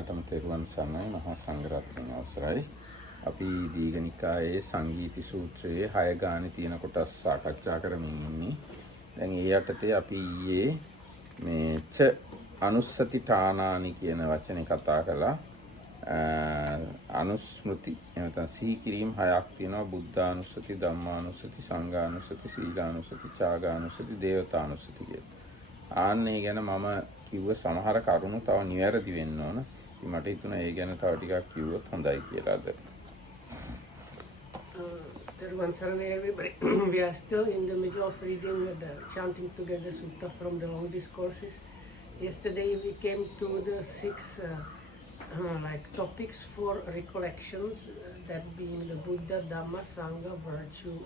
දෙනාටම තෙරුවන් සරණයි මහා සංඝරත්නයේ අවසරයි. අපි දීඝනිකායේ සංගීති සූත්‍රයේ 6 ගානේ තියෙන කොටස් සාකච්ඡා කරමින් ඉන්නේ. දැන් ඒ යටතේ අපි ඊයේ මේ ච අනුස්සති ඨානානි කියන වචනේ කතා කළා. අනුස්මෘති එනතන සිහි කිරීම 6ක් තියෙනවා. බුද්ධානුස්සති, ධම්මානුස්සති, සංඝානුස්සති, සීලානුස්සති, ත්‍යාගානුස්සති, දේවතානුස්සති කියලා. ආන්නේ ගැන මම කිව්ව සමහර කරුණු තව නිවැරදි වෙන්න ඕන. මට හිතුණා ඒ ගැන තව ටිකක් කිව්වොත් හොඳයි කියලා අද. Once again, everybody, we are still in the middle of reading the chanting together sutta from the long discourses. Yesterday we came to the 6 topics for recollections, that being the Buddha, Dhamma, Sangha, virtue,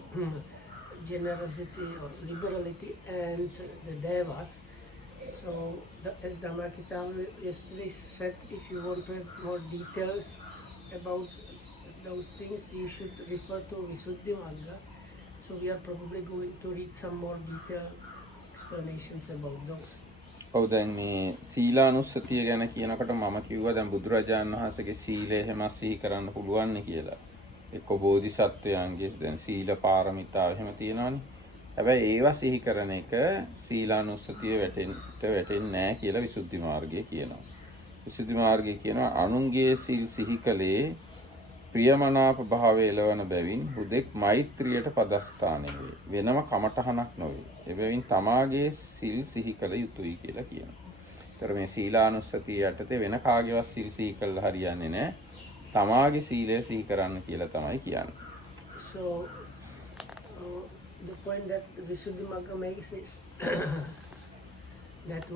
generosity or liberality, and the Devas. So, as Dhammakita yesterday said, if you want to have more details about those things, you should refer to Visuddhimagga. So, we are probably going to read some more detailed explanations about those. ඔව් දැන් මේ සීලානුස්සතිය ගැන කියනකොට මම කිව්වා දැන් බුදුරජාණන් වහන්සේගේ සීලය හැම සිහි කරන්න පුළුවන් නේ කියලා. එක්ක බෝධිසත්වයන්ගේ දැන් සීල පාරමිතාව එහෙම තියෙනවානේ. හැබැයි ඒවා සිහි කරන එක සීලානුස්සතිය වැටෙන්නේ නැහැ කියලා විසුද්ධි මාර්ගය කියනවා. විසුද්ධි මාර්ගය කියනවා අනුන්ගේ සීල් සිහි කලේ ප්‍රියමනාප භාවය එළවන බැවින් හුදෙක් මෛත්‍රියට පදස්ථානය වේ. වෙනම කමඨහනක් නොවේ. එබැවින් තමාගේ සීල් සිහි කළ යුතුයි කියලා කියනවා. ඒතර මේ සීලානුස්සතිය යටතේ වෙන කාගේවත් සීල් සිහි කළා හරියන්නේ නැහැ. තමාගේ සීලය සිහි කරන්න කියලා තමයි කියන්නේ. So, the point that Visuddhimagga makes is that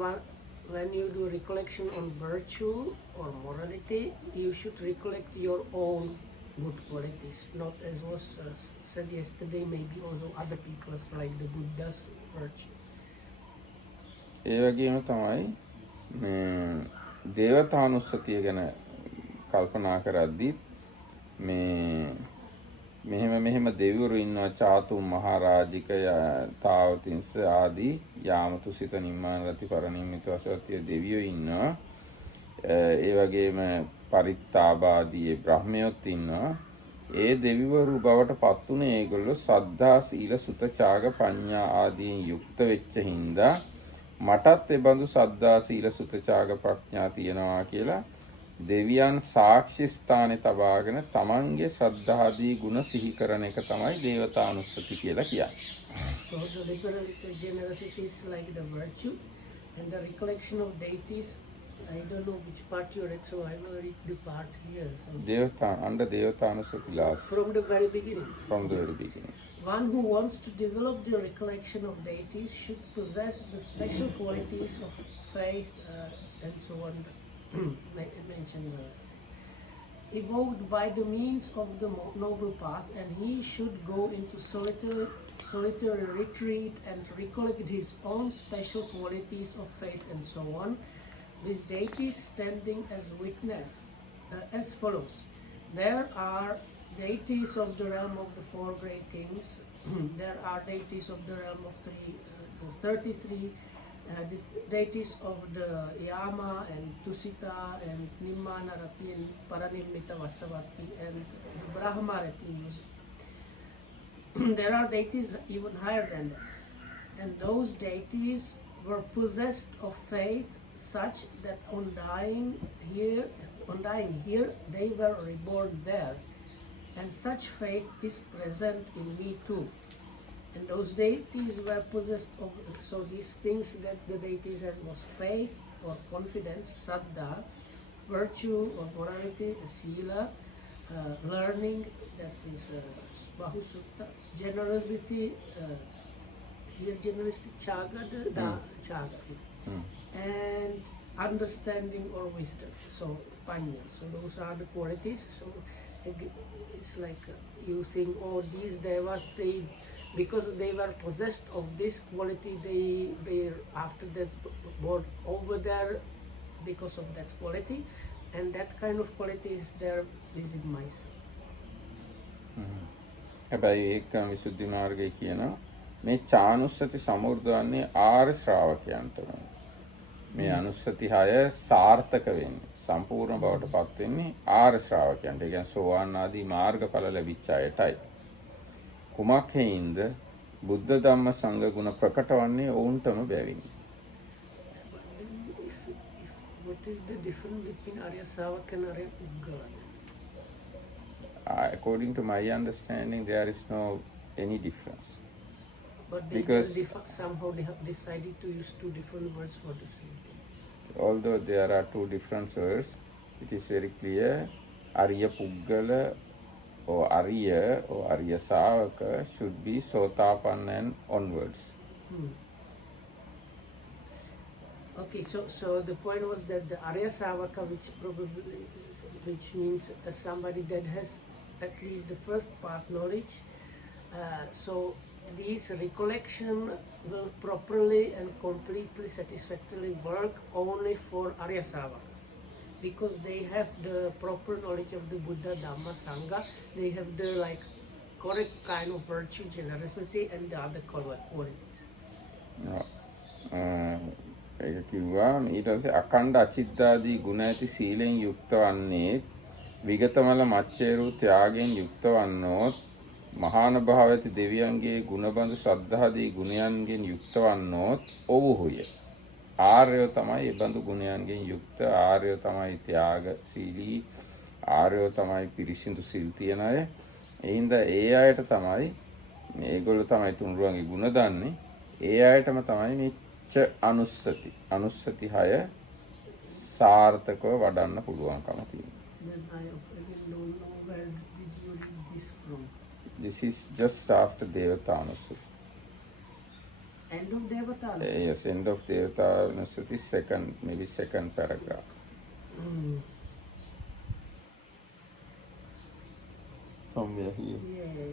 when you do recollection on virtue or morality, you should recollect your own good qualities, not as was said yesterday, maybe also other people's like the Buddha's virtue. ඒ වගේම තමයි මේ දේවතානුස්සතිය ගැන කල්පනා කරද්දී මේ මෙහෙම දෙවිවරු ඉන්නවා චාතුම් මහරජික තාවතින්ස ආදී යාමතුසිත නිම්මාන රති පරිනිම්මිත වසවතිය දෙවියෝ ඉන්නවා. ඒ වගේම පරිත්තාබාදී බ්‍රහ්මයෝත් ඉන්නවා. ඒ දෙවිවරු බවට පත් උනේ ඒගොල්ලෝ සද්ධා සීල සුත ත්‍යාග ප්‍රඥා ආදීන් යුක්ත වෙච්ච හින්දා මටත් ඒ බඳු සද්ධා සීල සුත ත්‍යාග ප්‍රඥා තියනවා කියලා දෙවියන් සාක්ෂි ස්ථානේ තබාගෙන තමන්ගේ ශ්‍රද්ධාදී ගුණ සිහි කරන එක තමයි දේවතානුස්සති කියලා කියන්නේ. So the liberality, generosity is like the virtue, and the recollection of deities, I don't know which part you read, so I will read the part here. So under Devatanussati last. From the very beginning. From the very beginning. One who wants to develop the recollection of deities should possess the special qualities of faith and so on. Mentioned evoked by the means of the noble path, and he should go into solitary retreat and recollect his own special qualities of faith and so on, with deities standing as witness, as follows. There are deities of the realm of the 4 great kings. There are deities of the realm of 33, the deities of the Yama and Tusita and Nimmana Rati and Paranimmita Vasavati and Brahma Rati. There are deities even higher than that. And those deities were possessed of faith such that on dying here, they were reborn there. And such faith is present in me too. And those deities were possessed of, so these things that the deities had was faith or confidence, saddha, virtue or morality, sila, learning, that is bahusutta, generosity, generosity, chaga, chaga, and understanding or wisdom, so panya. So those are the qualities. So it's like you think, oh, these devas, because they were possessed of this quality, they after that born over there because of that quality, and that kind of quality is there within myself. හැබැයි ඒක විසුද්ධි මාර්ගය කියනවා මේ චානුස්සති සමුර්ධවන්නේ ආර්ය ශ්‍රාවකයන්ට. මේ අනුස්සති 6 සාර්ථක වෙන්නේ සම්පූර්ණ බවට පත් වෙන්නේ ආර්ය ශ්‍රාවකයන්ට. ඒ කියන්නේ සෝවාන් ආදී මාර්ගඵල ලැබිච්ච අයටයි. කුමක් හේින්ද බුද්ධ ධම්ම සංඝ ගුණ ප්‍රකට වන්නේ ඔවුන්ටම බැවිනි. What is the difference between Arya Savaka and Arya Puggala? According to my understanding, there is no any difference. But they Because somehow they have decided to use two different words for the same thing. although there are two different words, it is very clear Arya Puggala or Arya Savaka should be Sotapanna and onwards. Okay, so the point was that the Arya Savaka, which means somebody that has at least the first part knowledge, so these recollection will properly and completely satisfactorily work only for Arya Savakas, because they have the proper knowledge of the Buddha, Dhamma, Sangha. They have the correct kind of virtue, generosity, and the other qualities. ඒක කිව්වා ඊට පස්සේ අකණ්ඩ අචිත්තාදී ගුණ ඇති සීලෙන් යුක්ත වන්නේ විගතමල මච්චේරු ත්‍යාගයෙන් යුක්ත වන්නෝත් මහාන භාව ඇති දෙවියන්ගේ ගුණබඳු ශ්‍රද්ධාදී ගුණයන්ගෙන් යුක්ත වන්නෝත් ඔව්හුය. ආර්යව තමයි ඒ බඳු ගුණයන්ගෙන් යුක්ත, ආර්යව තමයි ත්‍යාගශීලී, ආර්යව තමයි පිරිසිදු සිල් තියන අය. ඒ හින්දා ඒ අයට තමයි මේගොල්ලෝ තමයි තුන්රුවන්ගේ ගුණ දන්නේ. ඒ අයටම තමයි මේ අනුස්සති 6 සාර්ථකව වඩන්න පුළුවන්කම තියෙනවා. Then I don't know where did you read this from? This is just after Devatanussati. End of Devatana? Yes, end of Devatanussati, second paragraph. Somewhere here. Yeah, okay.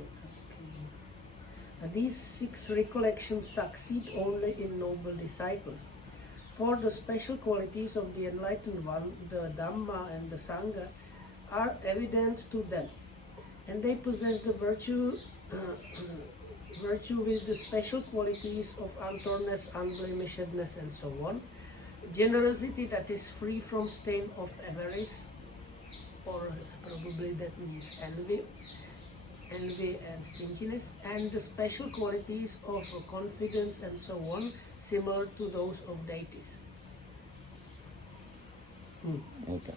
These 6 recollections succeed only in noble disciples. For the special qualities of the enlightened one, the Dhamma and the Sangha, are evident to them, and they possess the virtue with the special qualities of untornness, unblemishedness, and so on. Generosity that is free from stain of avarice, or probably that means envy and stinginess, and the special qualities of confidence and so on, similar to those of deities. Okay.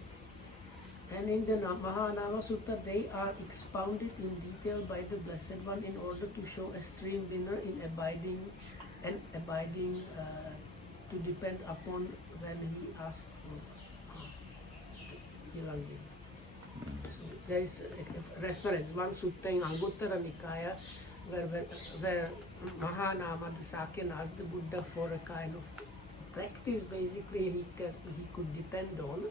And in the Mahanama Sutta, they are expounded in detail by the Blessed One in order to show a stream winner in abiding to depend upon when he asks for Niranjana. So there is a reference, one sutta in Anguttara Nikaya, where Mahanama, the Sakyan, asked the Buddha for a kind of practice basically he could depend on.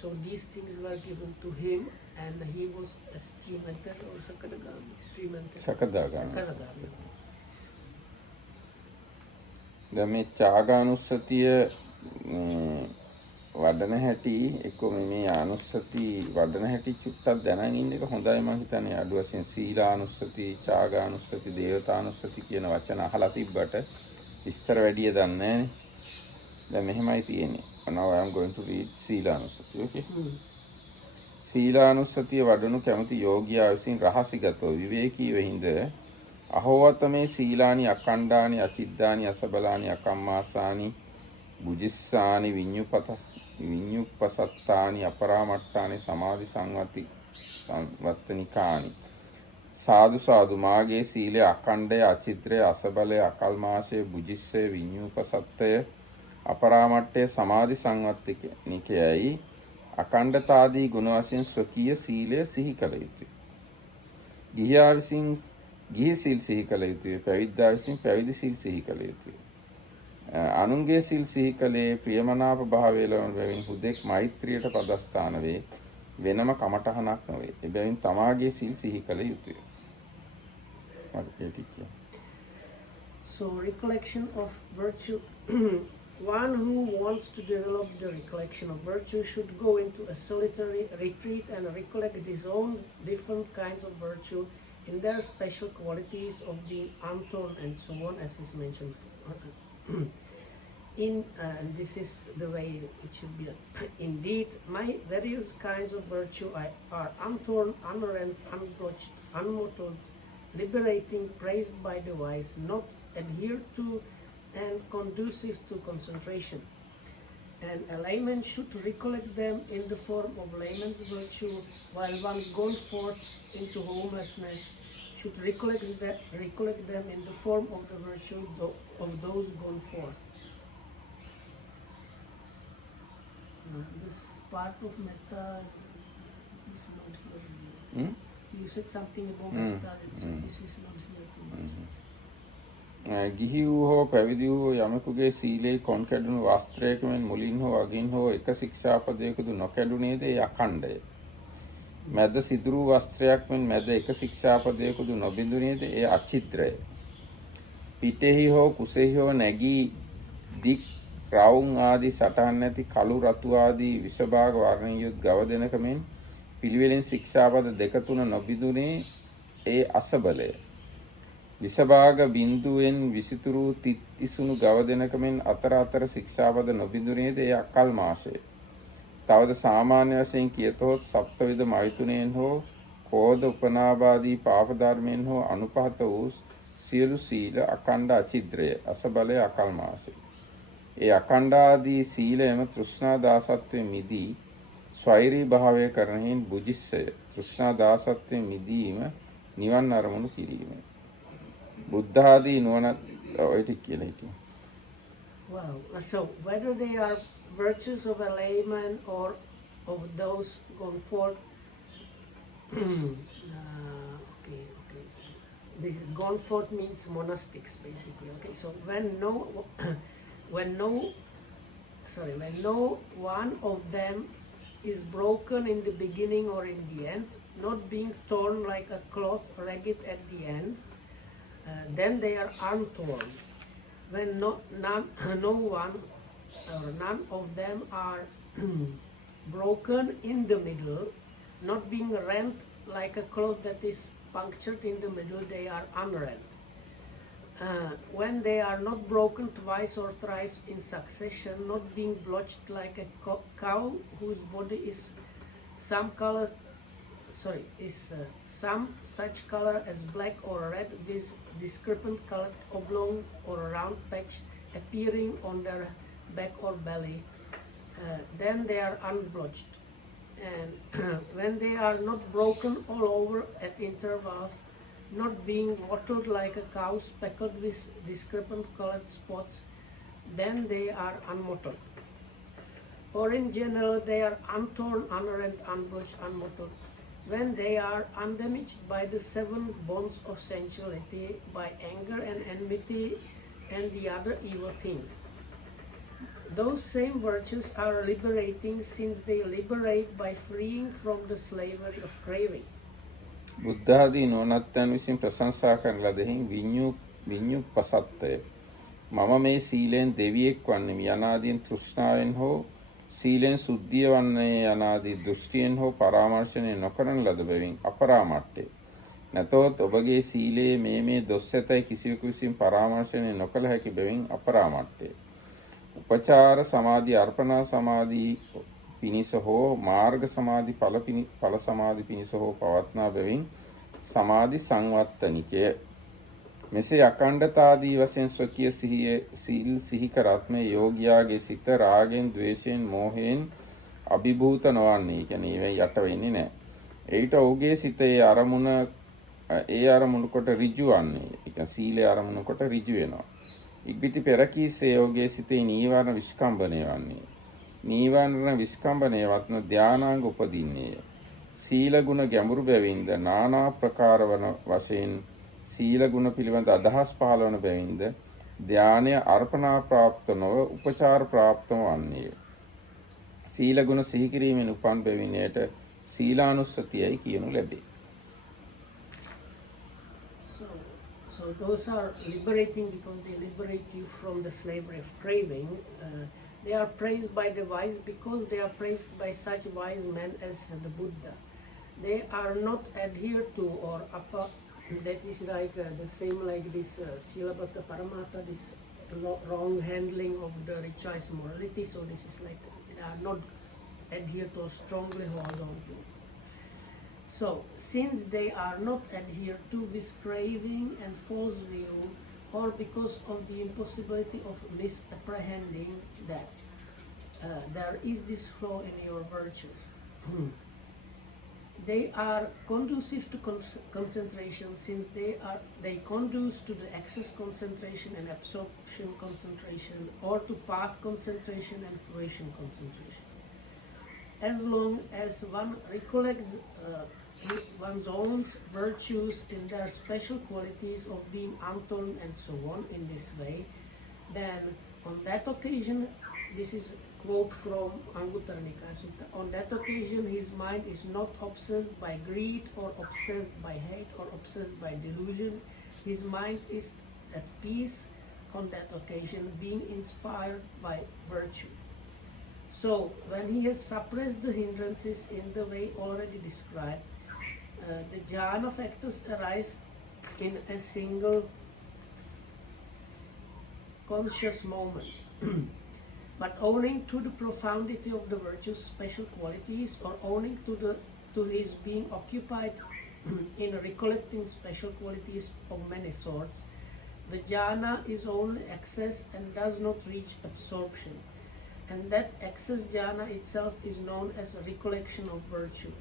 So these things were given to him, and he was a stream enter or Sakadagami. දැන් මේ ත්‍යාගානුස්සතිය වඩන හැටි එක්ක මේ අනුස්සති වඩන හැටි චුට්ටක් දැනගෙන ඉන්න එක හොඳයි මම හිතන්නේ. අඩු වශයෙන් සීලානුස්සති, ත්‍යාගානුස්සති, දේවතානුස්සති කියන වචන අහලා තිබ්බට විස්තර වැඩිය දන්නේ නැහැනේ. දැන් මෙහෙමයි තියෙන්නේ. Now I am going to read සීලානුස්සතිය. Okay? සීලානුස්සතිය වඩනු කැමති යෝගියා විසින් රහසිගතව විවේකීව හිඳ අහෝවත මේ සීලානි අකණ්ඩානි අචිද්දානි අසබලානි අකම්මාසානි බුජිස්සානි විඤ්ඤුප්පසත්තානි අපරාමට්ටානි සමාධි සංවත්තනිකානි සාදු සාදු මාගේ සීලය අකණ්ඩය අචිද්‍රය අසබලය අකල්මාශය බුජිස්සය විඤ්ඤුපසත්තය අපරාමට්ටය සමාධි සංවත්තනිකයයි අකණ්ඩතාදී ගුණ වශයෙන් ස්වකීය සීලය සිහි කළ යුතුය. ගිහියා විසින් ගිහි සීල් සිහි කළ යුතුය. පැවිද්දා විසින් පැවිදි සීල් සිහි කළ යුතුය. අනුන්ගේ සීල් සිහි කළේ ප්‍රියමනාප භාවය ලබන බැවින් හුදෙක් මෛත්‍රියට පදස්ථාන වේ. වෙනම කමඨහනක් නොවේ. එබැවින් තමාගේ සීල් සිහි කළ යුතුය. So recollection of virtue. One who wants to develop the recollection of virtue should go into a solitary retreat and recollect his own different kinds of virtue in their special qualities of being untorn and so on, as is mentioned. and this is the way it should be. Indeed, my various kinds of virtue are untorn, unrent, unblotched, unmottled, liberating, praised by the wise, not adhered to, and conducive to concentration. And a layman should recollect them in the form of layman's virtue, while one gone forth into homelessness should recollect them in the form of the virtue of those gone forth. This part of metta is not here. You said something about metta, this is not here too much. ගිහි වූ හෝ පැවිදි වූ යමකුගේ සීලේ කොන් කැඩුණු වස්ත්‍රයක මෙන් මුලින් හෝ අගින් හෝ එක ශික්ෂාපදයකදු නොකැඩුණේද ඒ අඛණ්ඩය. මැද සිදුරු වස්ත්‍රයක් මෙන් මැද එක ශික්ෂාපදයකදු නොබිඳුනේද ඒ අචිත්‍රය. පිටෙහි හෝ කුසෙහි හෝ නැගී දික් රවුම් ආදී සටහන් නැති කළු රතු ආදී විෂභාග වර්ණයෙන් යුත් ගව දෙනක මෙන් පිළිවෙලින් ශික්ෂාපද දෙක තුන නොබිඳුනේ ඒ අසබලය. විෂභාග බිඳුවෙන් විසිතුරු තිත්තිසුණු ගව දෙනක මෙන් අතර අතර ශික්ෂාපද නොබිඳුනේද ඒ අකල් මාසය. තවද සාමාන්‍ය වශයෙන් කියතොත් සප්තවිධ මෛතුනයෙන් හෝ කෝධ උපනාභාදී පාප ධර්මයෙන් හෝ අනුපහත වූ සියලු සීල අඛණ්ඩ අචිද්‍රය අසබලය අකල් මාසය. ඒ අඛණ්ඩාදී සීලයම තෘෂ්ණා දාසත්වයෙන් මිදී ස්වෛරී භාවය කරන හේන් බුජිස්සය තෘෂ්ණා දාසත්වයෙන් මිදීම නිවන් අරමුණු කිරීම. බුද්ධ ආදී නුවණ ඔය ටික කියලා හිතුවා. Wow. So whether they are virtues of a layman or of those gone forth, okay. This gone forth means monastics, basically. Okay, so when no one of them is broken in the beginning or in the end, not being torn like a cloth, ragged at the ends, then they are untorn. When no one or none of them are broken in the middle, not being rent like a cloth that is punctured in the middle, they are unrent. When they are not broken twice or thrice in succession, not being blotched like a cow whose body is some such color as black or red with discrepant colored oblong or round patch appearing on their back or belly, then they are unblotched. And when they are not broken all over at intervals, not being wattled like a cow speckled with discrepant colored spots, then they are unmottled. Or in general, they are untorn, unrent, unblotched, unmottled. When they are undamaged by the 7 bonds of sensuality, by anger and enmity and the other evil things. Those same virtues are liberating, since they liberate by freeing from the slavery of craving. බුද්ධ ආදී නුවණැත්තන් විසින් ප්‍රශංසා කරන ලදෙහින් විඤ්ඤුප්පසත්තය මම මේ සීලෙන් දෙවියෙක් වන්නෙමි යනාදීන් තෘෂ්ණාවෙන් හෝ සීලෙන් සුද්ධිය වන්නේ යනාදී දෘෂ්ටියෙන් හෝ පරාමර්ශනය නොකරන ලද බැවින් අපරාමට්ඨය. නැතොත් ඔබගේ සීලයේ මේ දොස් ඇතැයි කිසිවෙකු විසින් පරාමර්ශනය නොකළ හැකි බැවින් අපරාමට්ඨය. උපචාර සමාධි අර්පණා සමාධි පිණිස හෝ මාර්ග සමාධි ඵල සමාධි පිණිස හෝ පවත්නා බැවින් සමාධි සංවත්තනිකය. මෙසේ අඛණ්ඩතාදී වශයෙන් ස්වකීය සීල් සිහි කරත් මේ යෝගියාගේ සිත රාගෙන් ද්වේෂයෙන් මෝහයෙන් අභිභූත නොවන්නේ. කියන්නේ ඒවෙන් යට වෙන්නේ නැහැ. ඒකට ඔහුගේ සිත ඒ අරමුණු කොට ඍජු වන්නේ. ඒ කියන්නේ සීලේ අරමුණු කොට ඍජු වෙනවා. ඉක්බිති පෙරකීසේ යෝගයේ සිතේ නීවරණ විස්කම්බණය වන්නේ. නීවරණ විස්කම්බණය වත්න ධානාංග උපදින්නේය. සීල ගුණ ගැඹුරු බැවින්ද නානා ප්‍රකාර වන වශයෙන් සීල ගුණ පිළිබඳ අදහස් පහළ වන බැවින්ද ධානය අර්පණා ප්‍රාප්ත නොව උපචාර ප්‍රාප්තම වන්නේය. සීල ගුණ සිහි කිරීමෙන් උපන් බැවිනයට සීලානුස්සතියයි කියනු ලැබේ. So those are liberating because they liberate you from the slavery of craving. They are praised by the wise because they are praised by such wise men as the Buddha. They are not adhered to or that is like the same like this Silabhata Paramata, this wrong handling of the ritualized morality. So this is like they are not adhered or strongly hold on to. So since they are not adhered to with craving and false view, or because of the impossibility of misapprehending that there is this flaw in your virtues. They are conducive to concentration, since they conduce to the excess concentration and absorption concentration, or to path concentration and fruition concentration. As long as one recollects one's own virtues in their special qualities of being untorn and so on in this way, then on that occasion, this is quote from Anguttara Nikaya Sutta, on that occasion his mind is not obsessed by greed or obsessed by hate or obsessed by delusion. His mind is at peace on that occasion, being inspired by virtue. So when he has suppressed the hindrances in the way already described, the jhana factors arise in a single conscious moment. But owing to the profundity of the virtue's special qualities, or owing to his being occupied in recollecting special qualities of many sorts, the jhana is only excess and does not reach absorption. And that excess jhana itself is known as a recollection of virtue.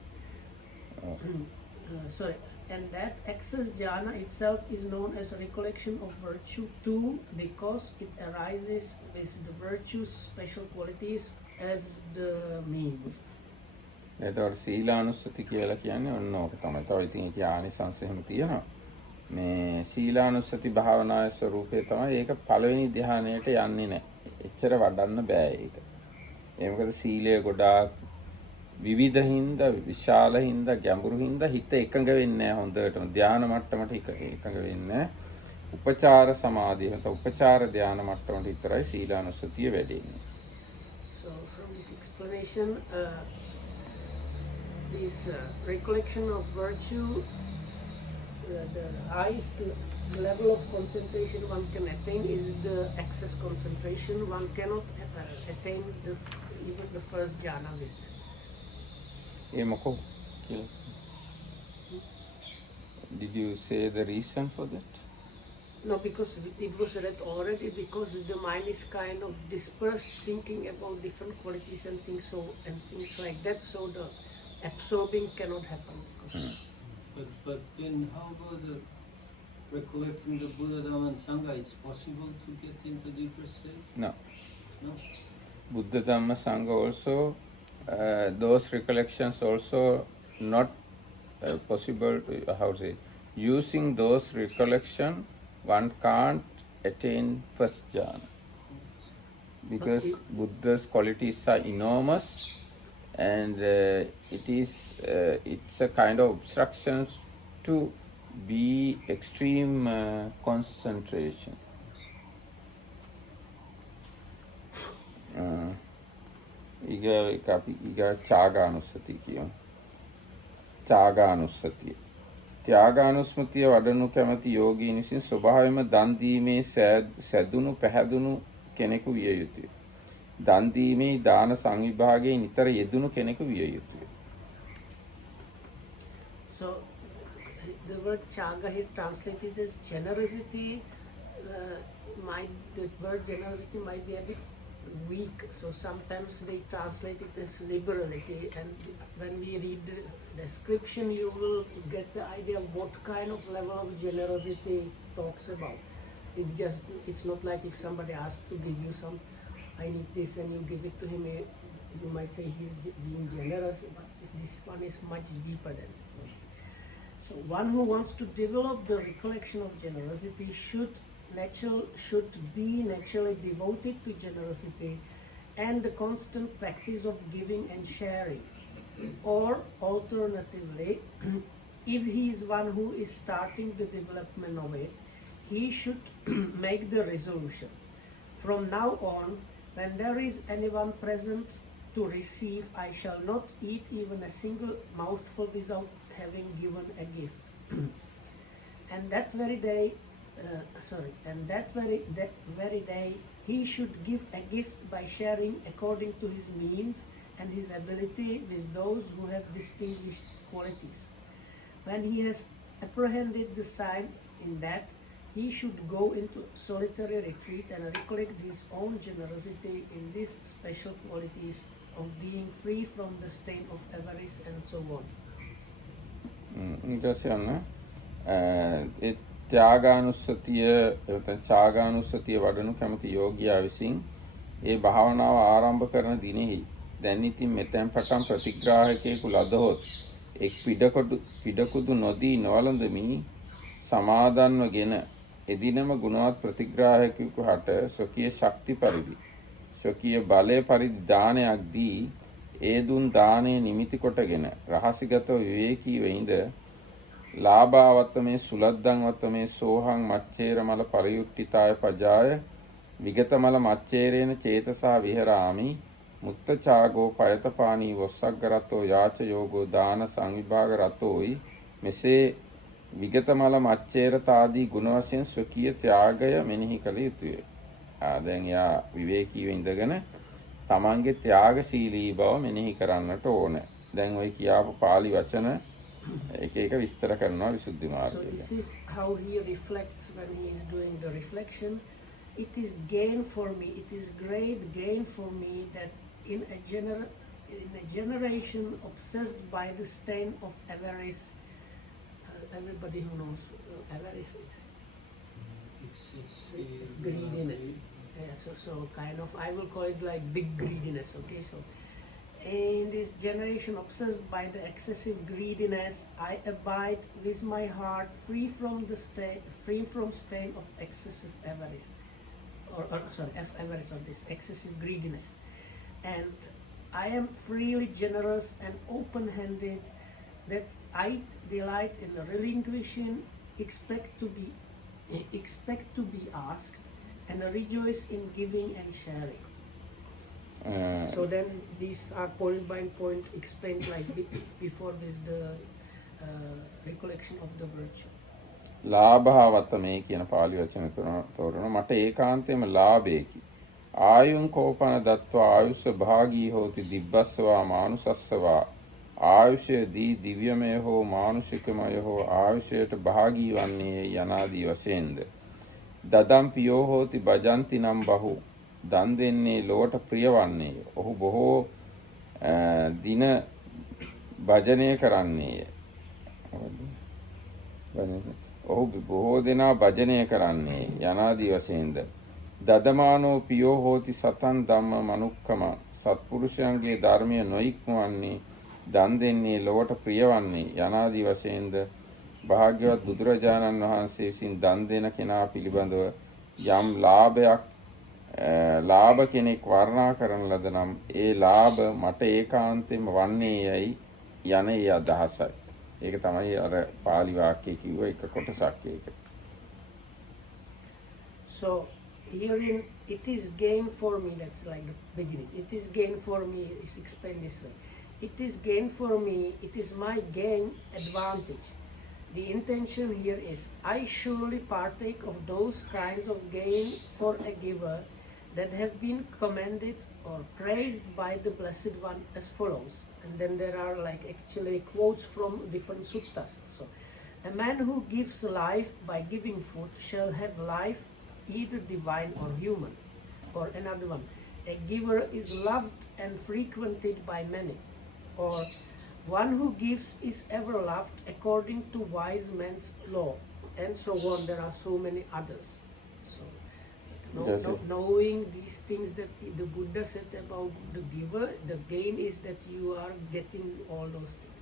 And that excess jhana itself is known as a recollection of virtue too, because it arises with the virtue's special qualities as the means. එතකොට සීලානුස්සති කියලා කියන්නේ ඔන්න ඕක තමයි. තව ඉතින් ඒකේ ආනිසංස එහෙම තියෙනවා. මේ සීලානුස්සති භාවනාවේ ස්වરૂපය තමයි ඒක පළවෙනි ධ්‍යානයට යන්නේ නැහැ. එච්චර වඩන්න බෑ ඒක. ඒ මොකද සීලය ගොඩාක් විවිධ හින්දා, විශාල හින්දා, ගැඹුරු හින්දා හිත එකඟ වෙන්නේ නැහැ හොඳටම. ධ්‍යාන මට්ටමට එකඟ වෙන්නේ නැහැ. උපචාර සමාධිය නැත්නම් උපචාර ධ්‍යාන මට්ටමට විතරයි සීලානුස්සතිය වැඩෙන්නේ. So from this explanation, this recollection of virtue, the highest level of concentration one can attain is the excess concentration. One cannot attain even the first jhana with that. Did you say the reason for that? No, because it was read already, because the mind is kind of dispersed, thinking about different qualities and things like that, so the absorbing cannot happen. But then how about the recollecting the Buddha, Dhamma and Sangha? It's possible to get into deeper states? No. No? Buddha, Dhamma, Sangha also, those recollections also not possible, how to say, using those recollection, one can't attain first jhana. Because Buddha's qualities are enormous, and it's a kind of obstruction to be extreme concentration. ඊගා ඡාගානුස්සති කියමු. ඡාගානුස්සතිය. ත්‍යාගානුස්මතිය වඩනු කැමති යෝගීන් විසින් ස්වභාවයෙන්ම දන් දීමේ සැදුණු පැහැදුණු කෙනෙකු විය යුතුය. දන් දීමේ දාන සංවිභාගයේ නිතර යෙදුණු කෙනෙකු විය යුතුය. So the word chaga here translated as generosity. The word generosity might be a bit weak, so sometimes they translate it as liberality, and when we read the description you will get the idea of what kind of level of generosity it talks about. It's not like if somebody asks to give you some, I need this, and you give it to him, you might say he's being generous, but this one is much deeper than that. So one who wants to develop the recollection of generosity should be naturally devoted to generosity and the constant practice of giving and sharing. Or alternatively, if he is one who is starting the development of it, he should make the resolution. From now on, when there is anyone present to receive, I shall not eat even a single mouthful without having given a gift. And that very day and that very day he should give a gift by sharing according to his means and his ability with those who have distinguished qualities. When he has apprehended the sign in that, he should go into solitary retreat and recollect his own generosity in these special qualities of being free from the stain of avarice and so on. ඊට පස්සේ යන්න ඒ ත්‍යාගානුස්සතිය නැත්නම් ඡාගානුස්සතිය වඩනු කැමති යෝගියා විසින් ඒ භාවනාව ආරම්භ කරන දිනෙහි දැන් ඉතින් මෙතෙන් පටන් ප්‍රතිග්‍රාහකයෙකු ලදහොත් එක් පිඩකුදු නොදී නොවලඳමි සමාදන්වගෙන එදිනම ගුණවත් ප්‍රතිග්‍රාහකයෙකු හට ස්වකීය ශක්ති පරිදි ස්වකීය බලය පරිදි දානයක් දී ඒ දුන් දානය නිමිති කොටගෙන රහසිගතව විවේකීව ඉඳ ලාභාවත්තමේ සුලද්දංවත්තමේ සෝහං මච්චේරමල පරියුට්ඨිතාය පජාය විගතමල මච්චේරේන චේතසා විහෙරාමි මුත්තචාගෝ පයතපානී වස්සග්ගරතෝ යාච යෝගෝ දාන සංවිභාග රතෝයි මෙසේ විගතමල මච්චේරතාදී ගුණ වශයෙන් ස්වකීය ත්‍යාගය මෙනෙහි කළ යුතුය. දැන් යා විවේකීව ඉඳගෙන තමන්ගේ ත්‍යාගශීලී බව මෙනෙහි කරන්නට ඕන. දැන් ඔය කියාපු පාලි වචන එක එක විස්තර කරනවා විසුද්ධි මාර්ගයේ. So this is how he reflects when he is doing the reflection. It is gain for me, it is great gain for me that in a generation obsessed by the stain of avarice, everybody who knows avarice is greediness. So kind of, I will call it like big greediness, okay? So in this generation obsessed by the excessive greediness, I abide with my heart free from stain of excessive avarice, avarice or this excessive greediness, and I am freely generous and open-handed, that I delight in relinquishing, expect to be asked, and rejoice in giving and sharing. So then these are point by point explained like before this the recollection of the virtue. ලාභාවතමේ කියන පාලි වචන තෝරන මට ඒකාන්තයෙන්ම ලාභයකි. ආයුං කෝපන දත්වා ආයුෂ භාගී හෝති දිබ්බස්සවා මානුසස්සවා ආයුෂය දී දිව්‍යමය හෝ මානුෂිකමය හෝ ආයුෂයට භාගී වන්නේ යනාදී වශයෙන්ද දදම් පියෝ හෝති භජන්ති නම් බහු දන් දෙන්නේ ලොවට ප්‍රිය වන්නේය. ඔහු බොහෝ දින භජනය කරන්නේය. ඔහු බොහෝ දෙනා භජනය කරන්නේ යනාදී වශයෙන්ද දදමානෝ පියෝ හෝති සතන් ධම්ම මනුක්කම සත්පුරුෂයන්ගේ ධර්මය නොඉක්මවන්නේ දන් දෙන්නේ ලොවට ප්‍රිය වන්නේ යනාදී වශයෙන්ද භාග්‍යවත් බුදුරජාණන් වහන්සේ විසින් දන් දෙන කෙනා පිළිබඳව යම් ලාභ කෙනෙක් වර්ණනා කරන ලද නම් ඒ ලාභ මට ඒකාන්තයෙන්ම වන්නේ යයි යන ඒ අදහසයි. ඒක තමයි අර පාලි වාක්‍යයේ කිව්ව එක කොටසක් ඒක. So herein it is gain for me, that's like the beginning. It is gain for me is explained this way. It is gain for me, it is my gain advantage. The intention here is I surely partake of those kinds of gain for a giver that have been commended or praised by the Blessed One as follows. And then there are like actually quotes from different suttas. So a man who gives life by giving food shall have life either divine or human. Or another one, a giver is loved and frequented by many. Or one who gives is ever loved according to wise men's law, and so on. There are so many others. So knowing these things that the Buddha said about the giver, the gain is that you are getting all those things.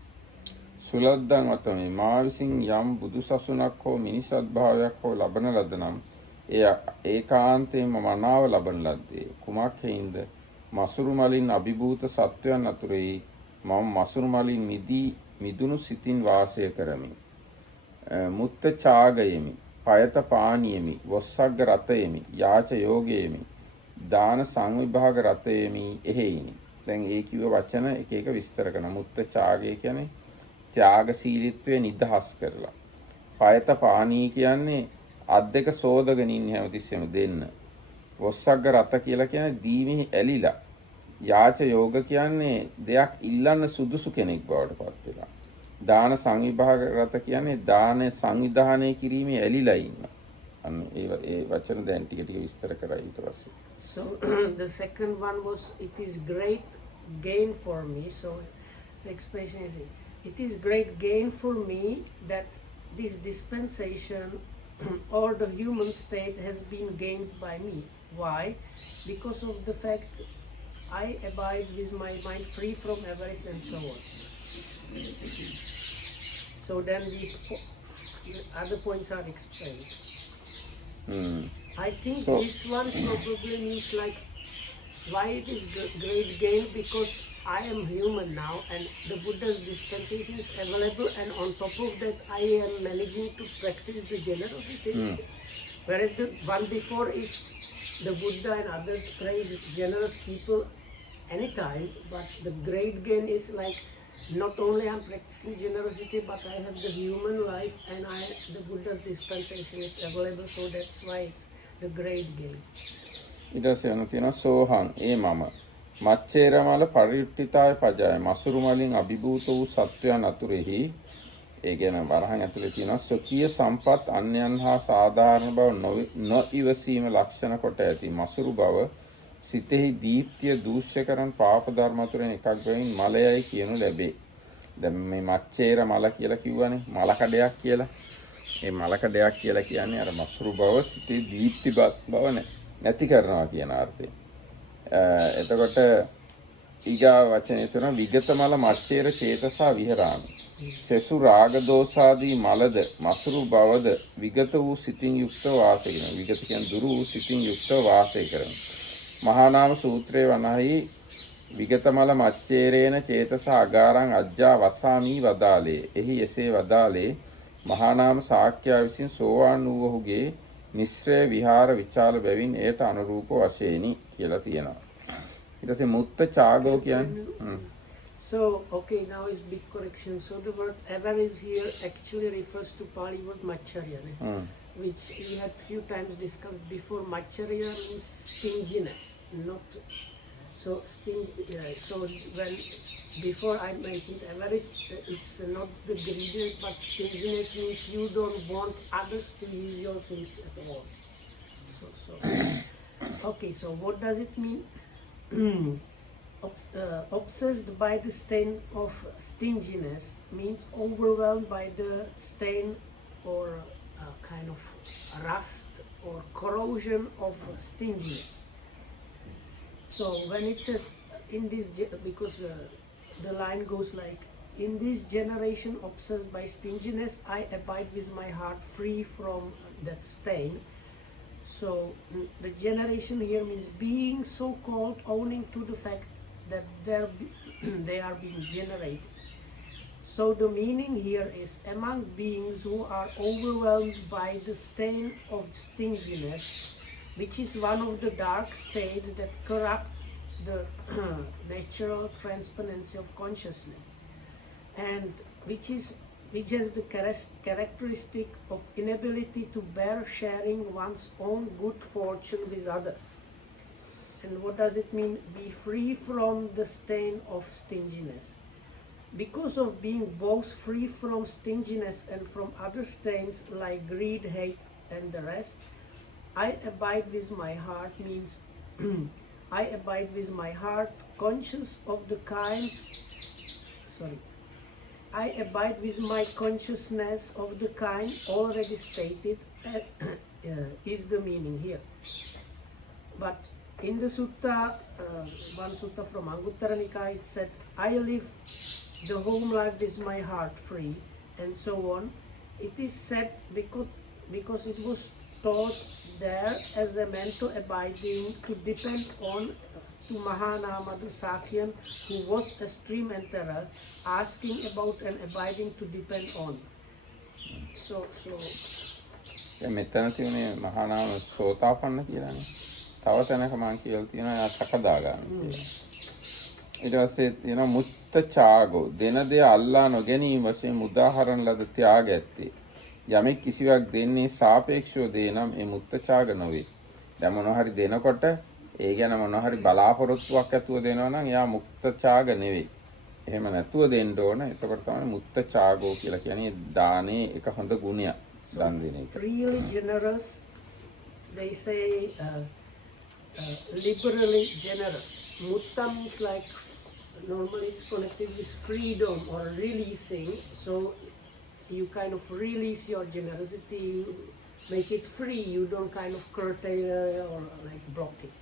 සුලද්දං වතමේ මා විසින් යම් බුදුසසුනක් හෝ මිනිසත් භාවයක් හෝ ලබන ලද නම් එය ඒකාන්තයෙන්ම මනාව ලබන ලද්දේ. කුමක් හේින්ද මසුරු මලින් අභිභූත සත්වයන් අතුරෙහි මම මසුරු මලින් මිදුණු සිතින් වාසය කරමි. මුත්ත ඡාගයෙමි, පයත පානියෙමි, වස්සග්ග රතයෙමි, යාච යෝගයෙමි, දාන සංවිභාග රතයෙමි එහෙයිනි. දැන් ඒ කිව්ව වචන එක එක විස්තර කරනවා. මුත්ත ඡාගය කියන්නේ ත්‍යාගශීලීත්වය නිදහස් කරලා. පයත පානී කියන්නේ අත් දෙක සෝදගෙන ඉන්නේ හැමතිස්සෙම දෙන්න. වොස්සග්ග රත කියලා කියන්නේ දීමෙහි ඇලිලා. යාච යෝග කියන්නේ දෙයක් ඉල්ලන්න සුදුසු කෙනෙක් බවට පත් වෙලා. දාන සංවිභාග රත කියන්නේ දාන සංවිධානය කිරීමේ ඇලිලා ඉන්න. අන්න ඒ වචන දැන් ටික ටික විස්තර කරා ඊට පස්සේ. So the second one was, it is great gain for me. So the expression is, it is great gain for me that this dispensation or the human state has been gained by me. Why? Because of the fact I abide with my mind free from avarice and so on. So then these other points are explained. I think this one probably means like, why it is great gain, because I am human now and the Buddha's dispensation is available, and on top of that I am managing to practice the generosity. Whereas the one before is the Buddha and others praise generous people anytime, but the great gain is like, not only I'm practicing generosity, but I have the human life and the Buddha's dispensation is available, so that's why it's the great gain. ඊට පස්සේ යන තියෙනවා සෝහං ඒ මම මච්චේරමල පරියුක්තිතාය පජාය මසුරු මලින් අභිභූත වූ සත්වයන් අතුරෙහි ඒ කියන වරහන් ඇතුලේ තියෙනවා සොකීය සම්පත් අන්‍යයන් හා සාධාරණ බව නොඉවසීම ලක්ෂණ කොට ඇති මසුරු බව සිතෙහි දීප්තිය දූෂ්‍ය කරන පාප ධර්ම අතුරෙන් එකක් බැවින් මලයයි කියනු ලැබේ. දැන් මේ මච්චේර මල කියලා කිව්වනේ මල කඩයක් කියලා. ඒ මල කඩයක් කියලා කියන්නේ අර මසුරු බව සිතේ දීප්ති බව නැති කරනවා කියන අර්ථයෙන්. එතකොට ඊගා වචනේ තුන විගත මල මච්චේර චේතසා විහරාමි. සෙසු රාග දෝසාදී මලද මසුරු බවද විගත වූ සිතින් යුක්ත වාසය කරන. විගත කියන්නේ දුරු වූ සිතින් යුක්ත වාසය කරන. මහා නාම සූත්‍රයේ වනහි විගත මල මච්චේරේන චේතස අගාරං අජ්ජා වසාමි වදාලේ. එහි එසේ වදාලේ මහා නාම සාක්‍යය විසින් සෝවාන් වූ ඔහුගේ මිශ්‍රය විහාර විචාල බැවින් එයට අනුරූප වශයෙන්ි කියලා තියෙනවා. ඊට පස්සේ මුත්ත චාගෝ කියන්නේ So, okay, now is big correction. So the word avarice here actually refers to Pali word macharya, which we had few times discussed before. Macharya means stinginess, not so so when before I mentioned avarice, it's not the greediness, but stinginess means you don't want others to use your things at all. So okay, so what does it mean? Obsessed by the stain of stinginess means overwhelmed by the stain or kind of rust or corrosion of stinginess. So when it says in this, because the line goes like, in this generation obsessed by stinginess, I abide with my heart free from that stain. So the generation here means being so called, owning to the fact that they are being generated. So the meaning here is, among beings who are overwhelmed by the stain of stinginess, which is one of the dark states that corrupt the natural transparency of consciousness, and which has the characteristic of inability to bear sharing one's own good fortune with others. And what does it mean? Be free from the stain of stinginess. Because of being both free from stinginess and from other stains like greed, hate, and the rest, I abide with my heart means I abide with my heart conscious of the kind. I abide with my consciousness of the kind already stated is the meaning here. But in the sutta, one sutta from Anguttara Nikaya, it said, I live the home life with my heart free, and so on. It is said because it was taught there as a mental abiding to depend on to Mahanama the Sakyan, who was a stream enterer, asking about an abiding to depend on. So මෙතන තියෙන්නේ මහා නාම සෝතාපන්න කියලානේ. තව තැනක මම කියලා තියෙනවා යා සකදාගාමී කියලා. ඊට පස්සේ තියෙනවා මුත්ත චාගෝ දෙන දේ අල්ලා නොගැනීම වශයෙන් උදාහරණ ලද ත්‍යාග ඇත්තේ. යමෙක් කිසිවක් දෙන්නේ සාපේක්ෂව දේ නම් ඒ මුත්ත ඡාග නොවේ. දැන් මොනවා හරි දෙනකොට ඒ ගැන මොනවා හරි බලාපොරොත්තුවක් ඇතුව දෙනවා නම් එයා මුක්ත ඡාග නෙවෙයි. එහෙම නැතුව දෙන්න ඕන. එතකොට තමයි මුත්ත ඡාගෝ කියලා කියන්නේ දානේ එක හොඳ ගුණයක්. දන් දෙන එක. Freely generous, they say liberally generous. Mutta means like, normally it's connected with freedom or releasing. So you kind of release your generosity, make it free. You don't kind of curtail or like block it.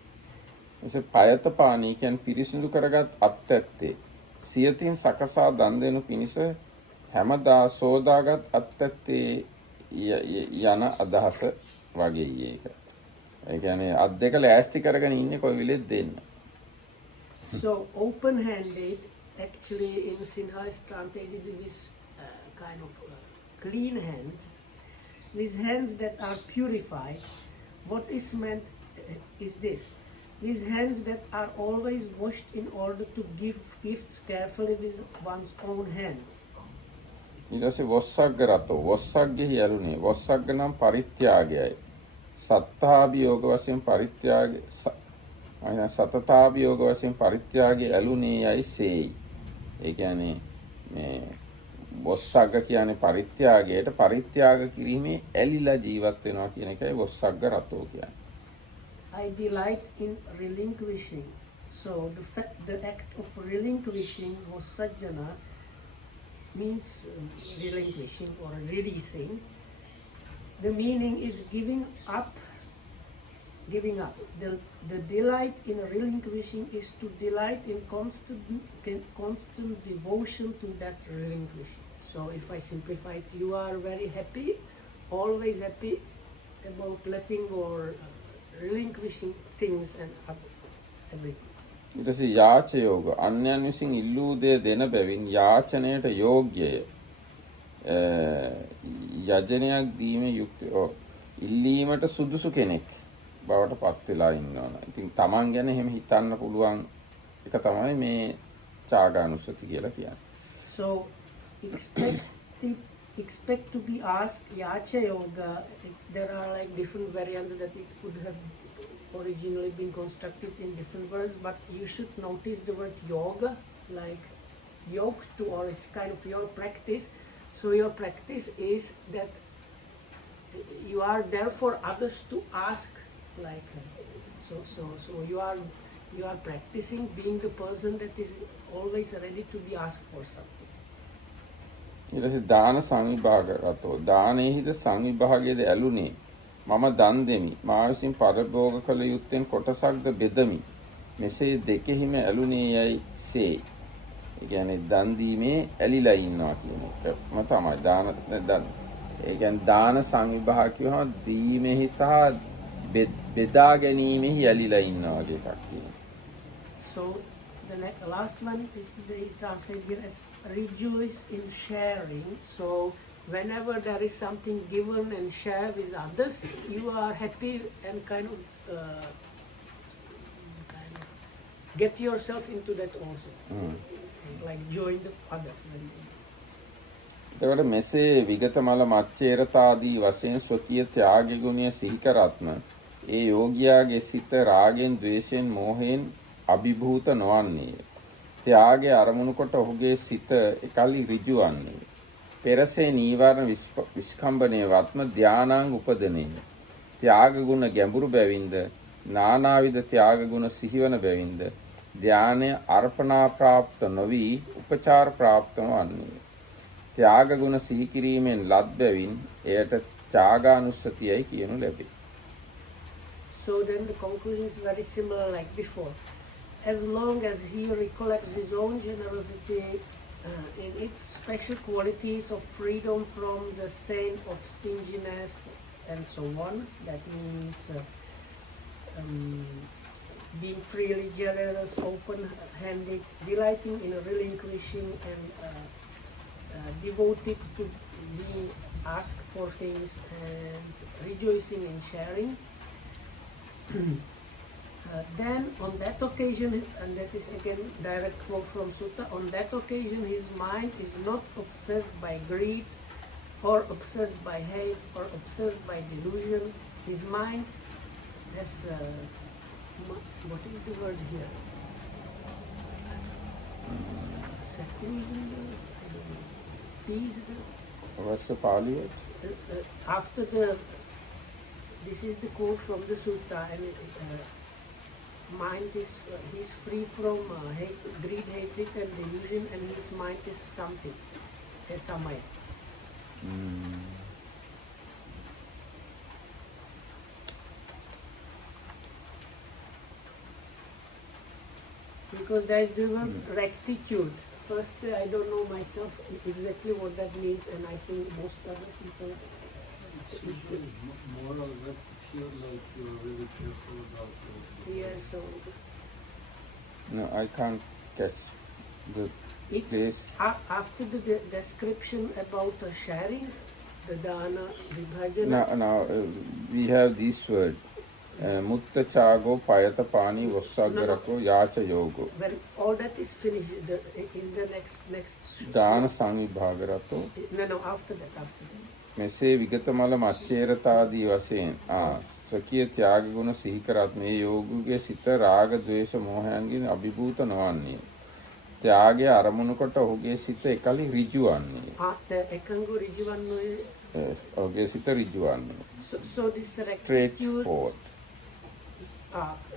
එසේ පයත පානී කියන්නේ පිරිසිදු කරගත් අත් ඇත්තේ. සියතින් සකසා දන් දෙනු පිණිස හැමදා සෝදාගත් අත් ඇත්තේ යන අදහස වගේ ඒක. ඒ කියන්නේ අත් දෙක ලෑස්ති කරගෙන ඉන්නේ කොයි වෙලෙත් දෙන්න. So open-handed, actually in Sinha is translated with kind of clean hands, with hands that are purified. What is meant is this: with hands that are always washed in order to give gifts carefully with one's own hands. ඊට පස්සේ වොස්සග්ග රතෝ වොස්සග්ගෙහි ඇලුනේ වොස්සග්ග නම් පරිත්‍යාගයයි. සත්තාභියෝග වශයෙන් පරිත්‍යාගය සතතාභියෝග වශයෙන් පරිත්‍යාගය ඇලුනේ යයි සේයි. ඒ කියන්නේ මේ වොස්සග්ග කියන්නේ පරිත්‍යාගයට පරිත්‍යාග කිරීමේ ඇලිලා ජීවත් වෙනවා කියන එකයි වොස්සග්ග රතෝ කියන්නේ. I delight in relinquishing. So the act of relinquishing was sajjana, means relinquishing or releasing. The meaning is giving up. Giving up. The delight in relinquishing is to delight in constant devotion to that relinquishing. So if I simplify it, you are very happy, always happy about letting go or relinquishing things and everything. ඊට පස්සේ යාච යෝග අන්‍යයන් විසින් ඉල්ලූ දේ දෙන බැවින් යාචනයට යෝග්‍යය. යජනයක් දීමේ යුක්තය. ඉල්ලීමට සුදුසු කෙනෙක් බවට පත් වෙලා ඉන්නවා. ඉතින් Taman ගැන එහෙම හිතන්න පුළුවන් එක තමයි මේ ඡාගානුස්සති කියලා කියන්නේ. So expect to be asked yacha yoga. There are like different variants that it could have originally been constructed in different words, but you should notice the word yoga, like yoked to, or is kind of your practice. So your practice is that you are there for others to ask, like so you are practicing being the person that is always ready to be asked for something. ඊට පස්සේ දාන සංවිභාග රතෝ දානෙහිද සංවිභාගයේද ඇලුනේ මම දන් දෙමි මා විසින් පරිභෝග කළ යුත්තෙන් කොටසක්ද බෙදමි මෙසේ දෙකෙහිම ඇලුනේ යයි සේ. ඒ කියන්නේ දන් දීමේ ඇලිලා ඉන්නවා කියන එකම තමයි දාන. ඒ කියන්නේ දාන සංවිභාග කියනවා දීමෙහි සහ බෙදා ගැනීමෙහි ඇලිලා ඉන්නවා වගේ එකක් කියනවා. So the last one is they translate here as rejoice in sharing. So whenever there is something given and shared with others, you are happy and kind of get yourself into that also. Like join the others. එතකොට මෙසේ විගත මල මච්චේරතාදී වශයෙන් ස්වකීය ත්‍යාග ගුණය සිහි කරත්ම ඒ යෝගියාගේ සිත රාගෙන් ද්වේෂයෙන් මෝහයෙන් අභිභූත නොවන්නේය. ත්‍යාගය අරමුණු කොට ඔහුගේ සිත එකල්හි ඍජු වන්නේ. පෙරසේ නීවරණ විස්කම්බනයේ වත්ම ධානාංග උපදනේය. ත්‍යාග ගුණ ගැඹුරු බැවින්ද නානාවිද ත්‍යාග ගුණ සිහිවන බැවින්ද ධානය අර්පණා ප්‍රාප්ත නොවි උපචාර ප්‍රාප්තම වන්නේ. ත්‍යාග ගුණ සිහි කිරීමෙන් ලත් බැවින් එයට ත්‍යාගානුස්සතියයි කියනු ලැබේ. So then the conclusion is very similar like before. As long as he recollects his own generosity in its special qualities of freedom from the stain of stinginess and so on, that means being freely generous, open-handed, delighting in relinquishing and devoted to being asked for things and rejoicing in sharing. Then on that occasion, and that is again direct quote from Sutta, on that occasion his mind is not obsessed by greed or obsessed by hate, or obsessed by delusion. His mind has, what is the word here? Secluded, I don't know, peaced. What's the Pali word? After the, this is the quote from the sutta, and mind is, he's free from hate, greed, hatred and delusion, and his mind is something, a samaya. Because there is the word rectitude. First, I don't know myself exactly what that means, and I think most other people. It's usually moral rectitude, like you're really careful about it. Yes, so No, I can't catch the it's place. after the description about sharing, the dana, vibhajana. Now we have this word. Mutta chago payata pani vasagarako yacha yogo. When all that is finished, in the next. Dana samibhagarato. No, after that. මෙසේ විගතමල මච්චේරතාදී වශයෙන් ස්වකීය ත්‍යාග ගුණ සිහි කරත් මේ යෝගුගේ සිත රාග ද්වේෂ මෝහයන්ගෙන් අභිභූත නොවන්නේ. ත්‍යාගය අරමුණු කොට ඔහුගේ සිත එකලි ඍජු වන්නේ. Ekango rijivannoye. ඔහුගේ සිත ඍජු වන්නේ. So this Straight rectitude. forward.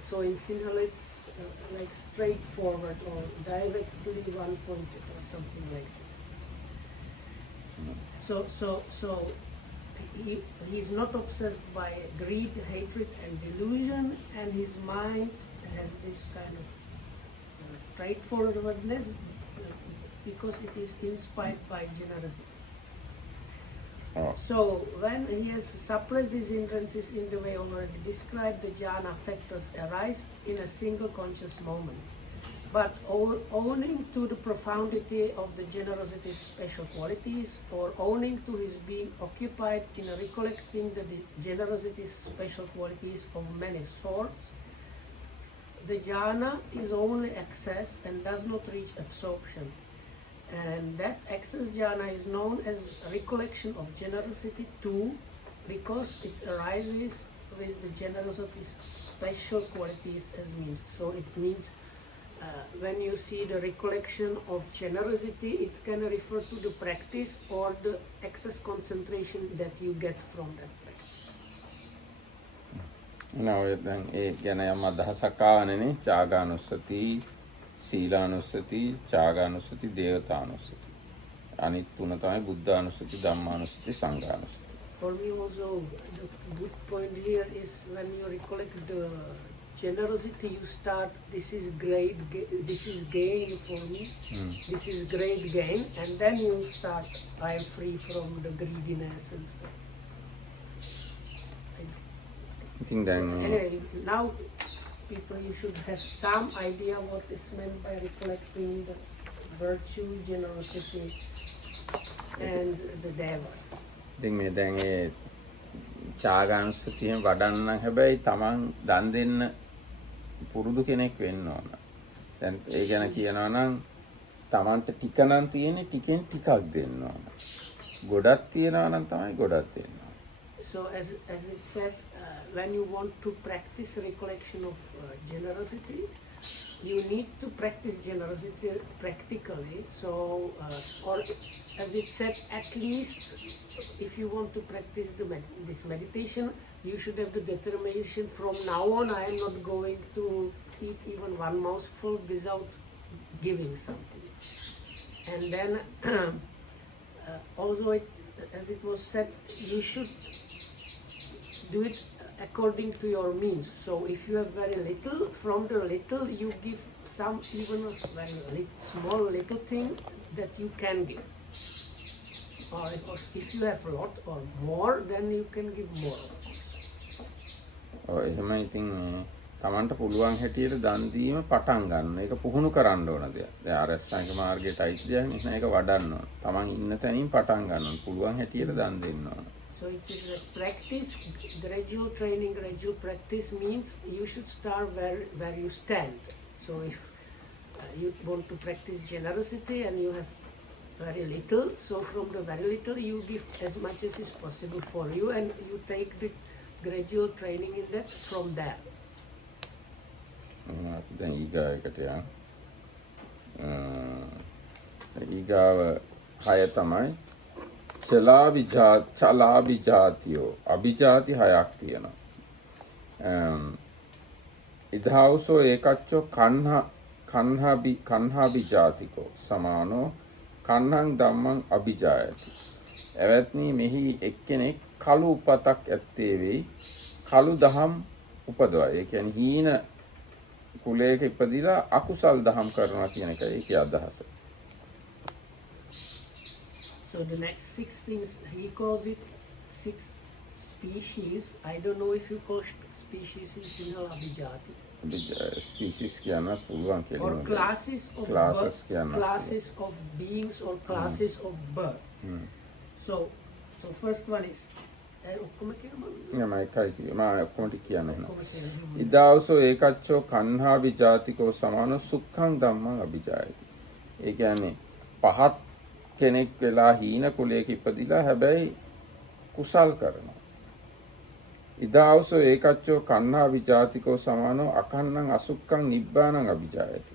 So in Sinhala it's like straightforward or directly one pointed or something like that. So he's not obsessed by greed, hatred and delusion, and his mind has this kind of straightforwardness because it is inspired by generosity. So when he has suppressed his hindrances in the way already described, the jhana factors arise in a single conscious moment. But owning to the profundity of the generosity's special qualities, or owning to his being occupied in recollecting the generosity's special qualities of many sorts, the jhana is only access and does not reach absorption. And that access jhana is known as recollection of generosity too, because it arises with the generosity's special qualities as means. So it means when you see the recollection of generosity, it can refer to the practice or the excess concentration that you get from that practice. Now then ඒ ගැන යම් අදහසක් ආවනේ ත්‍යාගානුස්සති සීලානුස්සති ත්‍යාගානුස්සති දේවතානුස්සති අනිත් තුන තමයි බුද්ධානුස්සති ධම්මානුස්සති සංඝානුස්සති. For me also the good point here is when you recollect the generosity, you start, this is great, this is gain for me, this is great gain, and then you start, I am free from the greediness and stuff. I think then Anyway, now people, you should have some idea what is meant by recollecting the virtue, generosity, and the devas. ඉතින් මේ දැන් ඒ ත්‍යාගානුස්සතියෙන් වඩන්න නම් හැබැයි තමන් දන් දෙන්න පුරුදු කෙනෙක් වෙන්න ඕන. දැන් ඒ ගැන කියනවා නම් තමන්ට ටික නම් තියෙන්නේ ටිකෙන් ටිකක් දෙන්න ඕන. ගොඩක් තියනවා නම් තමයි ගොඩක් දෙන්න ඕන. So as it says, when you want to practice recollection of generosity, you need to practice generosity practically. So, or as it said, at least if you want to practice this meditation, you should have the determination from now on, I am not going to eat even one mouthful without giving something. And then, also as it was said, you should do it according to your means. So if you have very little, from the little you give some, even a very small little thing that you can give. Or if you have a lot or more, then you can give more. එහෙම ඉතින් තමන්ට පුළුවන් හැටියට දන් දීම පටන් ගන්න. ඒක පුහුණු කරන්න ඕන දෙයක්. දැන් ආරස්සංග මාර්ගයට අයිති දෙයක් නේ. ඒක වඩන්න ඕන. තමන් ඉන්න තැනින් පටන් ගන්න ඕන. පුළුවන් හැටියට දන් දෙන්න ඕන. So it is a practice, gradual training, gradual practice means you should start where you stand. So if you want to practice generosity and you have very little. So from the very little, you give as much as is possible for you, and you take the gradual training in that from there. දැන් ඊගායකට යන ඊගාව 6 තමයි චලාභිජාතියෝ අභිජාති 6ක් තියෙනවා. ඉදහවසෝ ඒකච්චෝ කන්හාභිජාතිකෝ සමානෝ කන්හං ධම්මං අභිජායති. එවත්නි මෙහි එක්කෙනෙක් කළු උපතක් ඇත්තේ වෙයි, කළු දහම් උපදවයි. ඒ කියන්නේ හීන කුලයක ඉපදිලා අකුසල් දහම් කරනවා කියන එකයි ඒකේ අදහස. So the next 6 things, he calls it 6 species. I don't know if you call species in Sinhala Abhijati. Species කියන්න පුළුවන් Or කියලා. classes of Classes birth, කියන්න. classes of beings or classes of birth. So first one is ඔක්කොම කියමු. මම එකයි කිව්වේ. මම ඔක්කොම ටික කියන්න එනවා. ඔක්කොම කියන්න. ඉදාවසෝ ඒකච්චෝ කන්හාභිජාතිකෝ සමානෝ සුක්ඛං ධම්මං අභිජායති. ඒ කියන්නේ පහත් කෙනෙක් වෙලා හීන කුලයක ඉපදිලා හැබැයි කුසල් කරනවා. ඉදාවසෝ ඒකච්චෝ කන්හාභිජාතිකෝ සමානෝ අකන්නං අසුක්ඛං නිබ්බානං අභිජායති.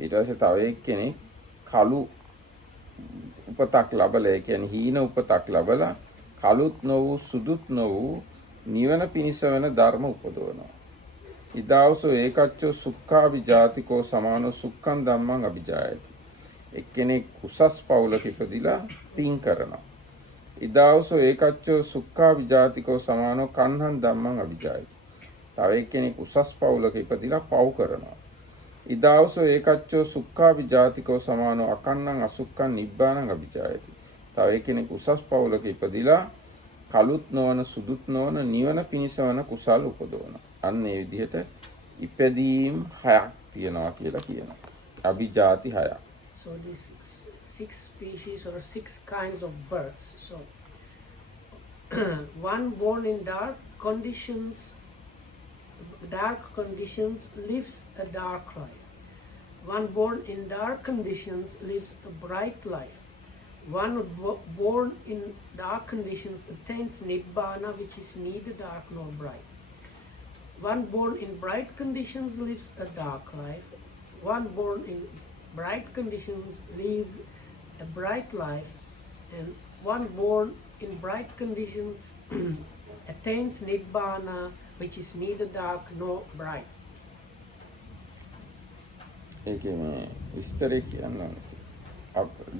ඊට පස්සේ තව එක්කෙනෙක් කළු උපතක් ලැබලා, ඒ කියන්නේ හීන උපතක් ලැබලා කළුත් නොවූ සුදුත් නොවූ නිවන පිණිස වෙන ධර්ම උපදවනවා. ඉදාවසෝ ඒකච්චෝ සුක්ඛාභිජාතිකෝ සමානෝ සුක්ඛං ධම්මං අභිජායති. එක්කෙනෙක් කුසස් පවුලක ඉපදිලා පින් කරනවා. ඉදාවසෝ ඒකච්චෝ සුක්ඛාභිජාතිකෝ සමානෝ කන්හං ධම්මං අභිජායති. තව එක්කෙනෙක් උසස් පවුලක ඉපදිලා පව් කරනවා. ඉදාවසෝ ඒකච්චෝ සුක්ඛාභිජාතිකෝ සමානෝ අකන්නං අසුක්ඛං නිබ්බානං අභිජායති. තව කෙනෙක් උසස් පවුලක ඉපදිලා කළුත් නොවන සුදුත් නොවන නිවන පිණිස වන කුසල් උපදවන. අන්න ඒ විදිහට ඉපදීම් 6ක් තියෙනවා කියලා කියනවා. අභිජාති 6ක්. So these 6 species or 6 kinds of births. So one born in dark conditions lives a dark life. One born in dark conditions lives a bright life. One born in dark conditions attains Nibbana, which is neither dark nor bright. One born in bright conditions lives a dark life. One born in bright conditions lives a bright life. And one born in bright conditions attains Nibbana, which is neither dark nor bright. ඒකේ මේ විස්තරය කියන්න